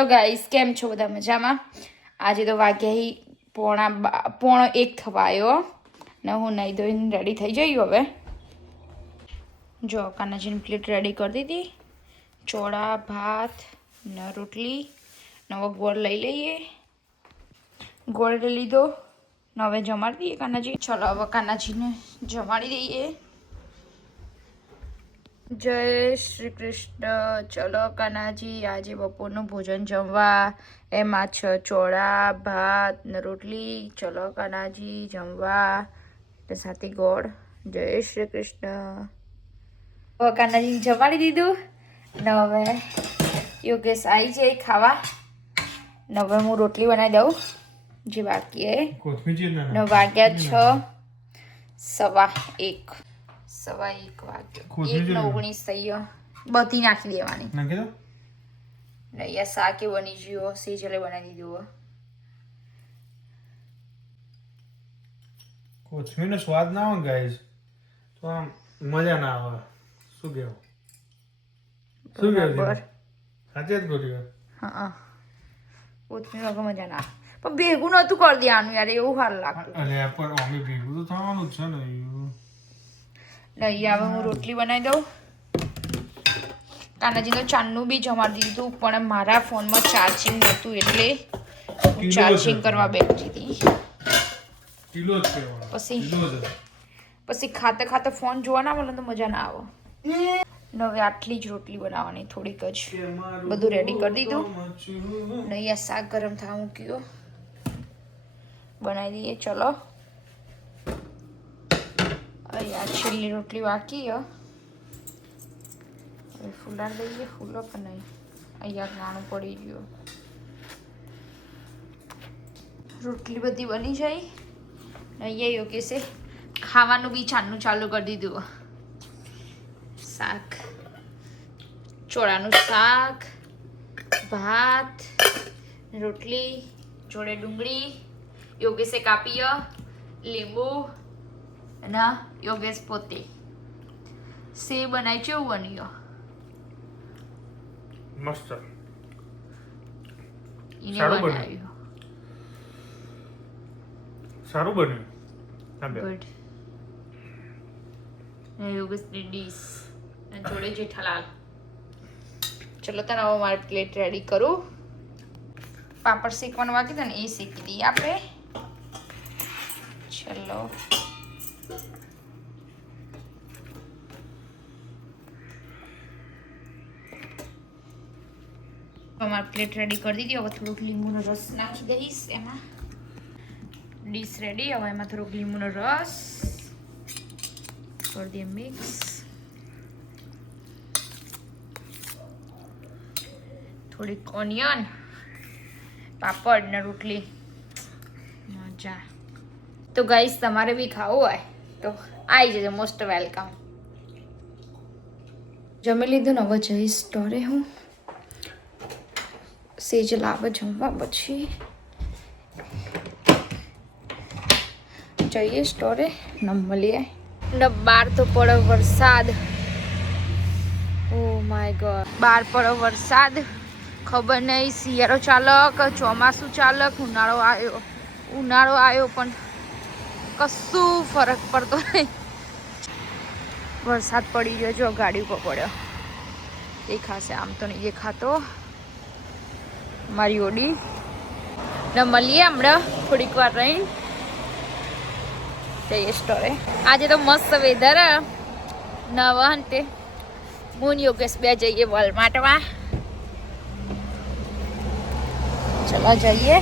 Hello guys, કેમ છો બધા? મજામાં? આજે તો વાગ્યા પોણો 1 થવા આવ્યો ને હું નહીં ધોઈને રેડી થઈ જઈ હવે. જો કાનાજીની પ્લેટ રેડી કરી દીધી. ચોળા, ભાત ને રોટલી. નવો ગોળ લઈ લઈએ. ગોળ લઈ લીધો ને હવે જમાડી દઈએ કાનાજી. ચલો હવે કાનાજીને જમાડી દઈએ. જય શ્રી કૃષ્ણ. ચલો કાનાજી, આજે બપોરનું ભોજન જમવા. એમાં છે ચોળા, ભાત ને રોટલી. ચલો કાનાજી જમવા, સાથે ગોળ. જય શ્રી કૃષ્ણ. હવે કાનાજી જમાડી દીધું ને હવે યોગેશ આવી જાય ખાવા ને હવે હું રોટલી બનાવી દઉં જે બાકી હે. ને વાગ્યા 1:15 વાગ્યો. 1:19 થઈ ગયો. બધી નાખી દેવાની. અહીંયા શાકે બની ગયો, સેજલે બનાવી દીધું. કોથમીરનો સ્વાદ ના આવે ગાઈસ તો આમ મજા ના આવે. શું કેવું? સાચે જ બોલ્યો. હા, કોથમીર વગર મજા ના આવે. પણ ભેગું નતું કરી દેવાનું યાર, એવું સારું લાગતું. અરે પણ અમે ભેગું તો થવાનું જ છે ને. નહીં, હવે હું રોટલી બનાવી દઉં. કાનાજીનું ચાંદનું બી જમાડી દીધું, પણ મારા ફોનમાં ચાર્જિંગ નહોતું એટલે હું ચાર્જિંગ કરવા બેઠી હતી. પછી ખાતે ખાતે ફોન જોવા ના મળે તો મજા ના આવે. ને હવે આટલી જ રોટલી બનાવવાની, થોડીક જ. બધું રેડી કરી દીધું ને અહીંયા શાક ગરમ થવા મૂક્યો. બનાવી દઈએ. ચલો, અહીંયા છેલ્લી રોટલી બાકી હવે ફૂલાર દઈએ. ફૂલો પણ નહીં, અહીંયા નાનું પડી ગયું. રોટલી બધી બની જાય. અહીંયા યોગેશે ખાવાનું બી છાનનું ચાલુ કરી દીધું. શાક, ચોળાનું શાક, ભાત, રોટલી જોડે ડુંગળી. યોગેશે કાપીએ લીંબુ અને યોગેશ પોતે સેવ બનાવી. કેવું બન્યો? મસ્ત. સારું બન્યું. ગુડ. યોગેશની ડીશ અને જોડે જેઠાલાલ. ચલો તાર હવે મારી પ્લેટ રેડી કરું. પાપડ શેકવાનું બાકી હતા ને એ શેકી દઈએ આપણે. ચલો, અમારી પ્લેટ રેડી કરી દીધી. હવે થોડુંક લીંબુનો રસ નાખી દઈશ એમાં. Dish ready. હવે એમાં થોડોક લીંબુનો રસ કરી દઈએ મિક્સ. થોડીક ઓનિયન, પાપડ ને રોટલી. મજા. તો ગાઈસ, તમારે બી ખાવું હોય તો આવી જજો. Most welcome. જમી લીધું ને હવે જઈશ સ્ટોરે. હું સેજલ આવે જમવા પછી જઈએ સ્ટોરે ને મળીએ. ને બહાર તો પડે વરસાદ. ઓ માય ગોડ, બહાર પડે વરસાદ. ખબર નહીં શિયાળો ચાલે કે ચોમાસું ચાલે કે ઉનાળો આવ્યો પણ કશું ફરક પડતો નહીં. વરસાદ પડી ગયો. જો ગાડી ઉપર પડ્યો. દેખાશે, આમ તો નહીં દેખાતો. મારી ઓડી ને મળીએ હમણાં થોડીક વાર રહીને જઈએ સ્ટોરે. આજે તો મસ્ત વેધર નવા અંતે હું યોગેશ બે જઈએ વોલમાર્ટમાં. चलो जाइए.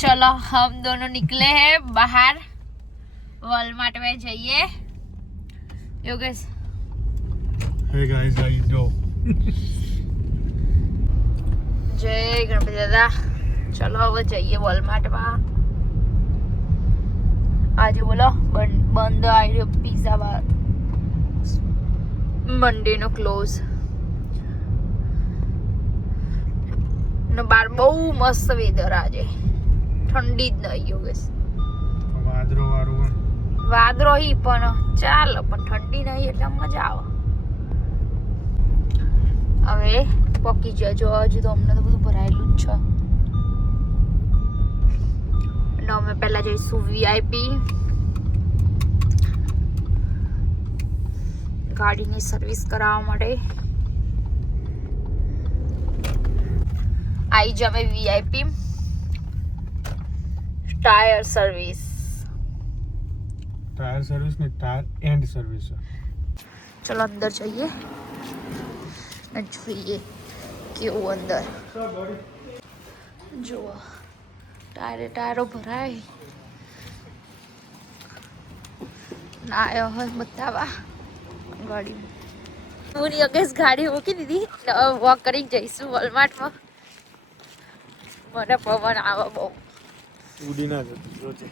चलो हम दोनों निकले हैं बाहर. वॉलमार्ट में जाइए. Yogesh. Hey guys, how you doing? जय गणपति दादा. चलो હવે જઈએ વોલમાર્ટમાં. આજે બોલો બંધ આવ્યો પિઝા બાર. મંડે નો ક્લોઝ. ને બાર બહુ મસ્ત વેધર આજે. ઠંડી જ નહીં યોગેશ. વાદરો હી પણ ચાલ, પણ ઠંડી નહીં એટલે મજા આવે. હવે પોકી જજો. હજુ તો અમને તો બધું ભરાયેલું જ છે. અને અમે પહેલા જઈશું VIP. ગાડીની સર્વિસ કરાવવા માટે આવી જ અમે VIP tyre service. Tyre service ને ટાયર એન્ડ સર્વિસ. ચલો અંદર જઈએ અને જોઈએ કેવું અંદર. જુઓ ટાયરો ભરાય ના આવ્યો હોય બતાવા ગાડી. હું યોગેશ ગાડી મૂકી દીધી. વોક કરી જઈશું વોલમાર્ટમાં. મને પવન આવે બહુ. ઉડી ના જતું જોજે.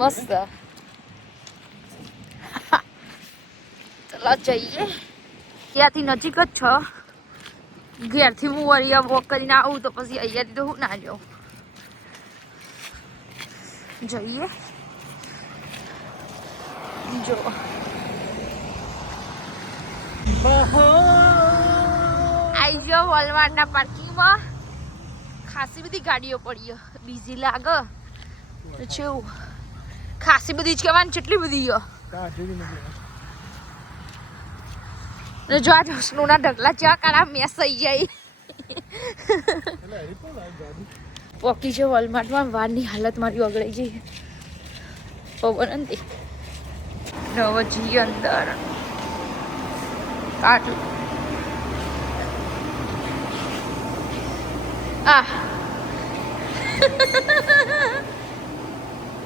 મસ્ત. ચલો જઈએ. ત્યાંથી નજીક જ છો. ઘેરથી હું અહીંયા વોક કરીને આવું તો પછી અહીંયાથી તો હું ના જાઉં. જઈએ જો આઈ જાઓ વોલમાર્ટના પાર્કિંગમાં. ખાસી બધી ગાડીઓ પડી. બીજી લાગે તો છેવું ખાસી બધી જ કહેવાની. કેટલી બધી ને જો આ સ્નોના ઢગલા ચા કાળા મેસ થઈ જાય. પોકી છે વોલમાર્ટમાં. વારની હાલત મારી ઓગળી જઈ. પવન નથી નવો જી અંદર કાઢું.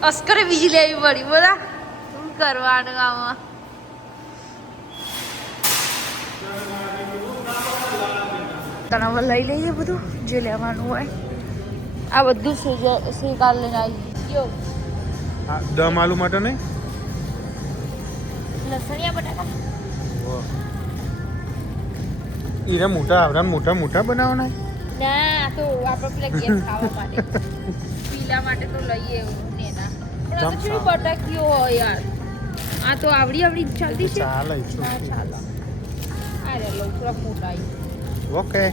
અસ્કરે બીજી લેવી પડી. બોલા શું કરવાનું આમાં. તણાવ લઈ લઈએ બધું જે લેવાનું હોય. આ બધું શ્રીકાર લઈને આવી ગયો. દમ આલુ માટે નહીં. લસણિયા બટાકા ઈરા મોટા આવરા મોટા બનાવવાના. ના આ તો આપણે પેલા ગેસ ખાવા માટે પીલા માટે તો લઈએ એવું ને ના. પણ આ તો કેવી બટાકીઓ હોય યાર. આ તો આવડી ચાલતી છે. ચાલે હા ચાલો. આ રે લો થોડા મોટા આવી. ઓકે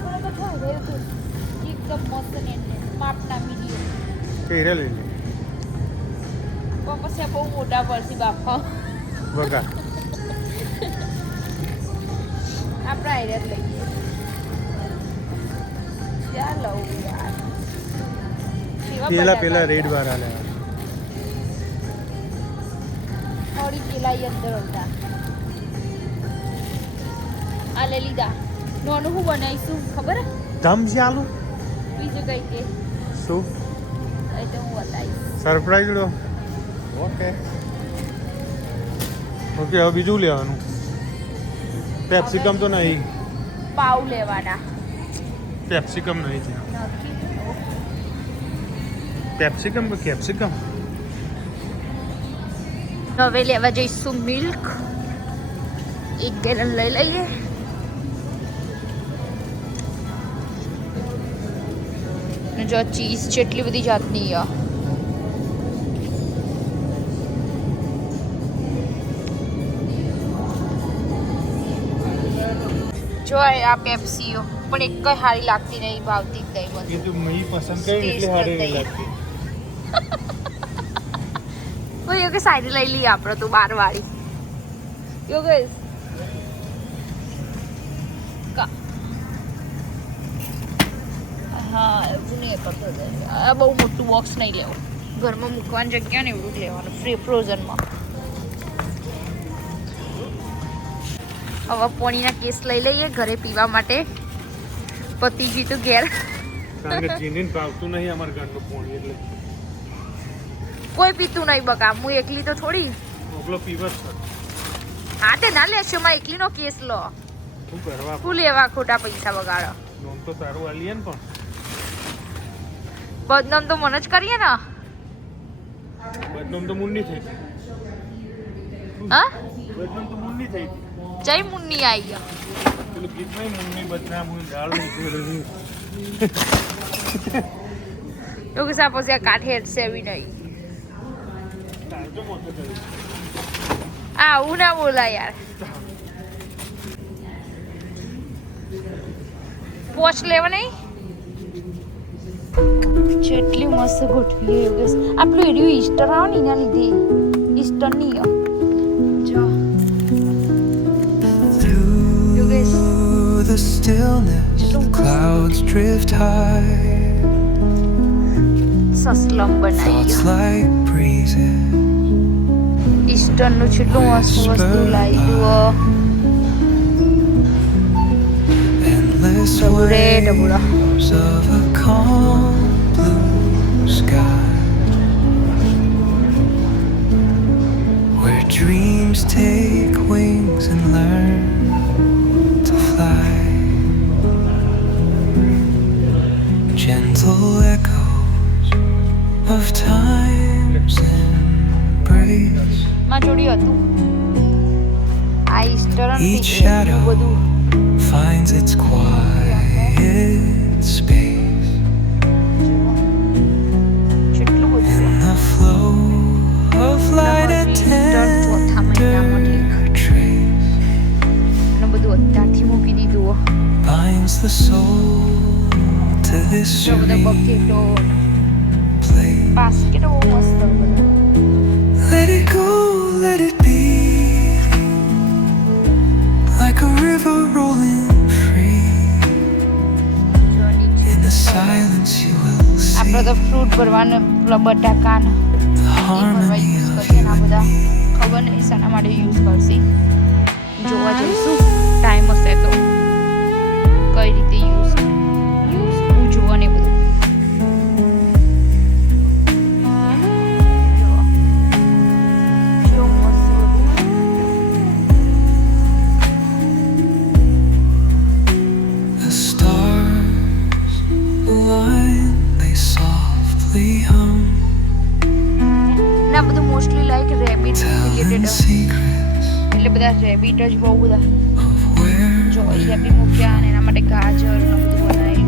બરાબર છે. વેલકમ. એકદમ મસ્ત ને માપના મીડિયમ. હીરે લઈ લે. પણ પછી આ બહુ મોટા પડશે બાપા. બગા આપણે આઈડિયા લઈએ. ચાલ લઉં યાર. પેલા રેડ વાળા લે. થોડી પેલા અંદર હતા. આ લઈ લીધા. નોનું હું બનાવીશું ખબર? ધમ ચાલુ. બીજું કઈ કે શું એ તો હું બતાવીશ. સરપ્રાઈઝ લો. ઓકે હવે બીજું લેવાનું. પેપ્સિકમ તો નહીં. પાવ લેવાના. પેપ્સિકમ નહીં છે. પેપ્સિકમ કે કેપ્સિકમ. હવે લેવા જઈશું મિલ્ક. 1 ગેલન લઈ લઈએ. જો ચીઝ જેટલી બધી જાતની જો આ પેપ્સીઓ પણ એક કઈ સારી લાગતી નહીં. ભાવતી જ નહીં એ તો મેં પસંદ કરી એટલે સારી નહીં લાગતી. કોઈ કે સારી લઈ લઈએ આપણે તો 12 વાળી. યોગેશ હા એવું નહીં કરતો. આ બહુ મોટું બોક્સ નહીં લેવું. ઘરમાં મૂકવાની જગ્યા ને એવું જ લેવાનું. ફ્રોઝનમાં. હવે પાણીના કેસ લઈ લઈએ ઘરે પીવા માટે. પતિજી તો ઘેર કારણ કે જીનીન ભાવતું નહીં અમાર ઘરનું પાણી એટલે કોઈ પીતું નહીં બકા. હું એકલી તો થોડી. ઓગલો પીવર છે. હા તે ના લેશો માં એકલીનો કેસ લો. શું કરવા? શું લેવા ખોટા પૈસા બગાડો. નોમ તો તારું આલીએ ને પણ બદનામ તો મને જ કરીએ ને. બદનામ તો મુન્ની થઈ. હા બદનામ તો મુન્ની થઈ. જય મુન્ની આવી ગયો. પેલું ગીતમાં મુન્ની બદનામ હું ગાળ નીકળ્યું. તો કે સાપો છે કાઠે સેવી નહીં. આવું ના બોલા યાર. પોચ લેવા નહીં. જેટલી મસ્ત ગોઠવી યોગેશ. આપણું એરિયું ઈસ્ટર આવે ને એના લીધે ઈસ્ટર ની જો Yogesh. The stillness, clouds drift high. સસલમ Thoughts બનાવી like breezes, ઈસ્ટર નું છેલ્લું મસ્ત વસ્તુ લાવી દો. endless ડબુરે ડબુરા. waves of a calm blue sky, where dreams take wings and learn to fly. Gentle echoes of time's embrace. માં જોડી હતું આ ઈસ્ટર Each shadow બધું finds its quiet space કેટલું બધું in the flow of light, a ચોથા મહિનામાં tender trace ને બધું અત્યારથી મૂકી દીધું. binds the soul to this જો બધા serene બકેટો place. બાસ્કેટો બહુ મસ્ત બધા. Let it go, let it be, like a river rolling free. In the silence you will આપણે see તો ફ્રૂટ ભરવાના પેલા બટાકા ને the એ ભરવા harmony યુઝ of કરશે ને આ you બધા and me. ખબર નહીં શાના માટે યુઝ કરશે. જોવા જઈશું ટાઈમ હશે તો કઈ રીતે યુઝ પૂછવું અને બધું. જો. જો મસ્ત બધું. The stars align, they softly hum, ને આ બધું mostly like rabbit telling related secrets એટલે બધા રેબિટ જ બહુ બધા. of where જો અહીંયા બી મૂક્યા અને એના માટે ગાજર ને બધું બનાવેલું.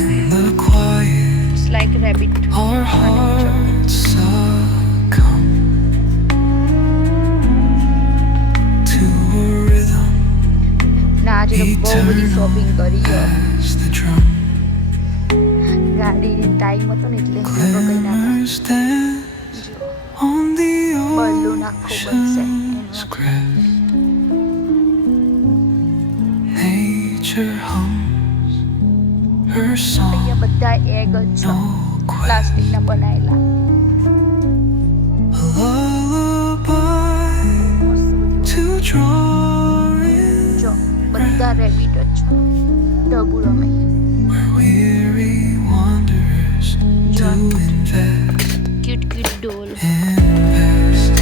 in the quiet it's like rabbit. our hearts succumb to a rhythm ને આજે તો બહુ બધી શોપિંગ કરી છે. as the drum ગાડી ટાઈમ હતો ને એટલે નતો કઈ ના glimmers dance on the બલ્લું નાખવું બનશે ocean's crest. Nature hums her song, અહીંયા બધા એગ જ છે no quest, પ્લાસ્ટિકના બનાવેલા. a lullaby મસ્ત બધું. to draw in જો બધા રેબિટ જ છે. ડબુ રમે. where weary wanderers do invest. Cute cute doll. Invest.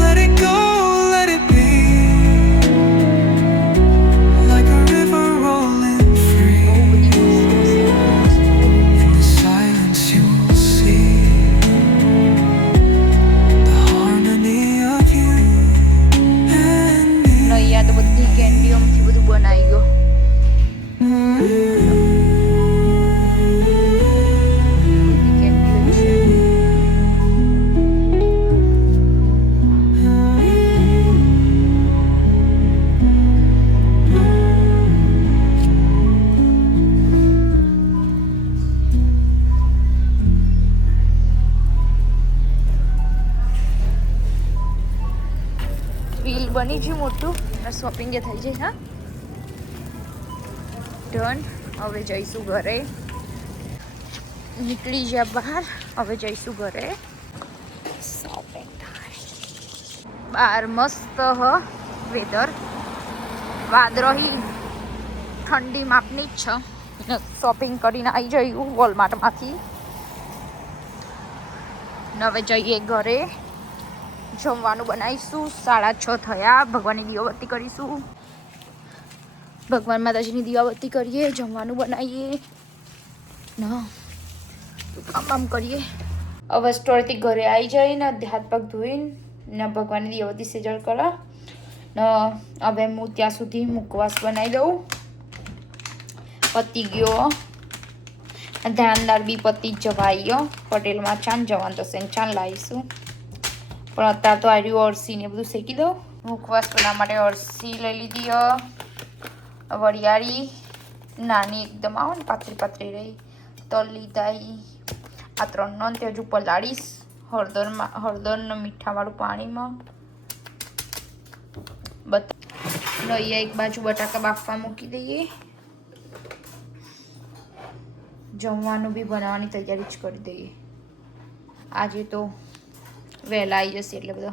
Let it go, let it be, like a river rolling બહુ free. બધી મસ્ત In the silence you will see the harmony of you and me. ને અહીંયા તો બધી કેન્ડીઓમાંથી બધું બનાવી ગયો. બધી કેન્ડીઓ છે. રીલ બની ગયું મોટું અને શોપિંગ એ થઈ જાય. હા ડન. હવે જઈશું ઘરે. નીકળી ગયા બહાર. હવે જઈશું ઘરે. શોપિંગ બહાર મસ્ત વેધર વાદળોહી ઠંડી માપની જ છે. શોપિંગ કરીને આવી જયું વોલમાર્ટમાંથી. ને હવે જઈએ ઘરે. જમવાનું બનાવીશું. 6:30 થયા. ભગવાનની દીવાબત્તી કરીશું. ભગવાન માતાજીની દીવાબત્તી કરીએ. જમવાનું બનાવીએ ના કામ કરીએ. હવે સ્ટોરથી ઘરે આવી જઈને હાથ પગ ધોઈને ને ભગવાનની દીવાબત્તી સેજળ કરા ને હવે હું ત્યાં સુધી મુખવાસ બનાવી દઉં. પતી ગયો. ધ્યાનદાર બી પતી જ જવાયો પટેલમાં ચાંદ જવાનું થશે ને ચાંદ લાવીશું પણ અત્યારે તો આવ્યું અરસી ને બધું શેકી દો મુખવાસ બનાવવા માટે અરસી લઈ લીધી વરિયાળી નાની એકદમ આવો ને પાતળી પાતળી રહી તલ લીધા આ 3 તે હજુ પલાળીશ હળદર મીઠાવાળું પાણીમાં અહીંયા એક બાજુ બટાકા બાફવા મૂકી દઈએ જમવાનું બી બનાવવાની તૈયારી જ કરી દઈએ આજે તો વહેલા આવી જશે એટલે બધો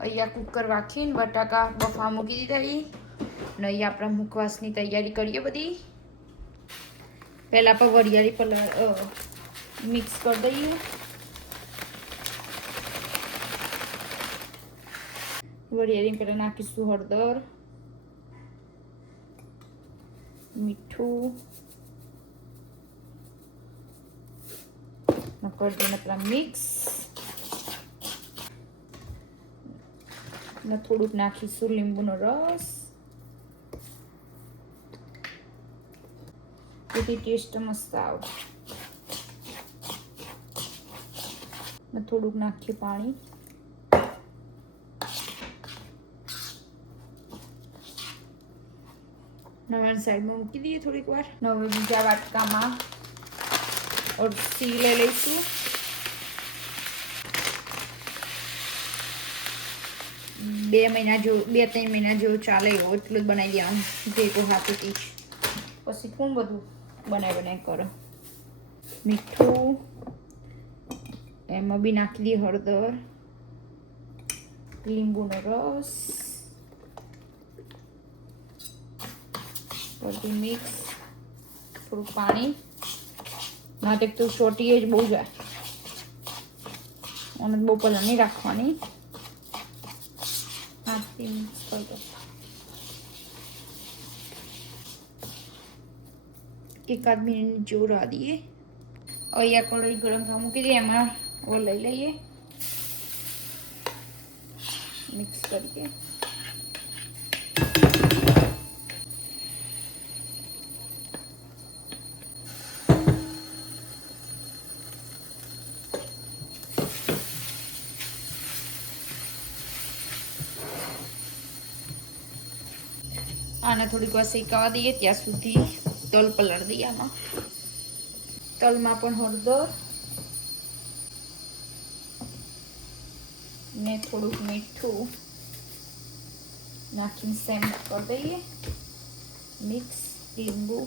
અહીંયા કુકર રાખીને બટાકા બફવા મૂકી દીધા ને અહીંયા આપણે મુખવાસની તૈયારી કરીએ બધી પહેલાં આપણે વરિયાળી પર મિક્સ કરી દઈએ વરિયાળી પહેલાં નાખીશું હળદર મીઠું કરી દઈને પેલા મિક્સ ને થોડુંક નાખીશું લીંબુનો રસ જેથી ટેસ્ટ મસ્ત આવે ને થોડુંક નાખીએ પાણી નવા સાઈડમાં મૂકી દઈએ થોડીક વાર હવે બીજા વાટકામાં અરસી લઈ લઈશું 2-3 મહિના જેવું ચાલે એટલું જ બનાવી દેવાનું ભેગું હાથેથી પછી કોણ બધું બનાવી કરો મીઠું એમાં બી નાખી દઈએ હળદર લીંબુનો રસ બધી મિક્સ થોડું પાણી ના તે તો છોટી જ બહુ જાય અને બહુ પહેલાં નહીં રાખવાની હાથથી મિક્સ કરી દો એકાદ મિનિટ જેવું રાહ દઈએ અહીંયા કઢાઈ ગરમ થવા મૂકી દઈએ એમાં ઓ લઈ લઈએ મિક્સ કરીએ આને થોડીક વાર શેકાવા દઈએ ત્યાં સુધી તલ પલાળી દઈએ આમાં તલમાં પણ હળદર ને થોડુંક મીઠું નાખીને સેમ કરી દઈએ મિક્સ લીંબુ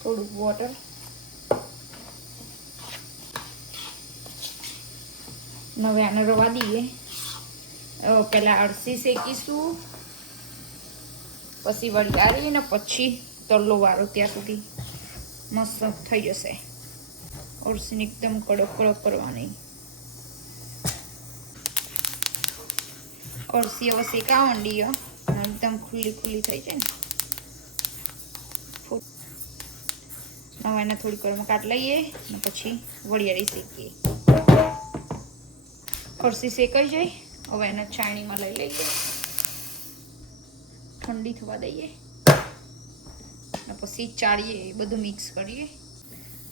થોડુંક વોટર હવે આને રવા દઈએ પહેલાં અળસી શેકીશું પછી વરિયાળી ને પછી તલ્લો વાળો ત્યાં સુધી મસ્ત થઈ જશે અળસીને એકદમ કડક કડક કરવાની અળસી હવે શેકાવા માંડી એકદમ ખુલ્લી થઈ જાય ને હવે એને થોડી કરમાં કાઢ લઈએ ને પછી વરિયાળી શેકીએ અળસી શેકાઈ જાય હવે એને ચાણીમાં લઈ લઈએ ઠંડી થવા દઈએ અને પછી ચાળીએ બધું મિક્સ કરીએ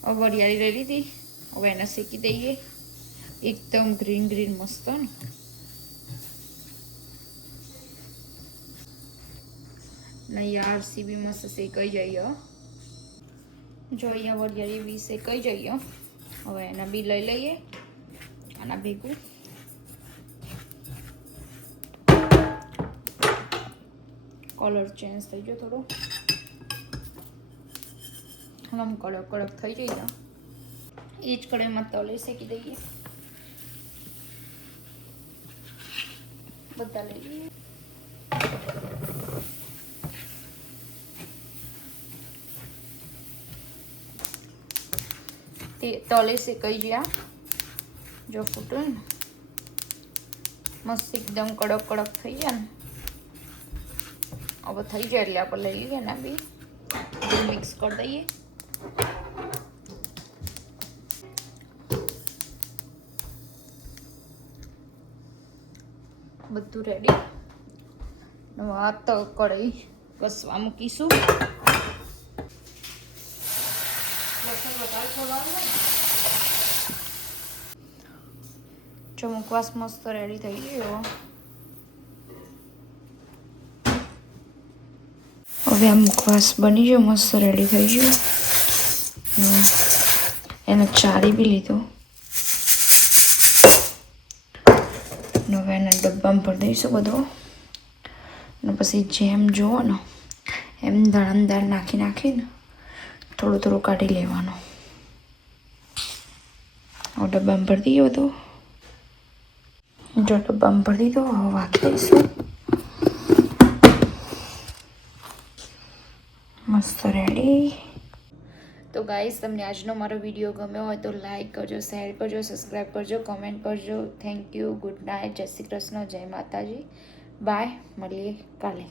હવે વરિયાળી લઈ લીધી હવે એને શેકી દઈએ એકદમ ગ્રીન મસ્ત ને અહીંયા અળસી બી મસ્ત શેકાઈ જાય જો અહીંયા વરિયાળી બી શેકાઈ જાય હવે એના બી લઈ લઈએ આના ભેગું કલર ચેન્જ થઈ ગયો થોડો આમ કડક થઈ જાય એ જ કઢાઈમાં તલે શેકી દઈએ બધા લઈ લઈએ તે તલે શેકાઈ ગયા જો ફૂટું ને મસ્ત એકદમ કડક થઈ ગયા ને अब थी जाए એટલે આપણે લઈ લઈએ ને બી મિક્સ કરી દઈએ બધું રેડી. આ તો કઢાઈ કસવા મૂકીશું. જો મુખવાસ મસ્ત રેડી થઈ ગયો. હવે આ મુખવાસ બની ગયો, મસ્ત રેડી થઈ ગયો. એને ચારી બી લીધો. હવે એના ડબ્બામાં ભરી દઈશું બધો. અને પછી જેમ જુઓ ને એમ દાળ નાખીને થોડું થોડું કાઢી લેવાનું. હવે ડબ્બામાં ભરી દઈએ બધું. જો ડબ્બામાં ભરી દીધો, હવે વાગી દઈશું. મસ્ત રેડી. તો ગાઈસ, તમને આજનો મારો વિડીયો ગમ્યો હોય તો લાઈક કરજો, શેર કરજો, સબસ્ક્રાઈબ કરજો, કમેન્ટ કરજો. Thank you. Good night. જય શ્રી કૃષ્ણ. જય માતાજી. બાય. મળીએ કાલે.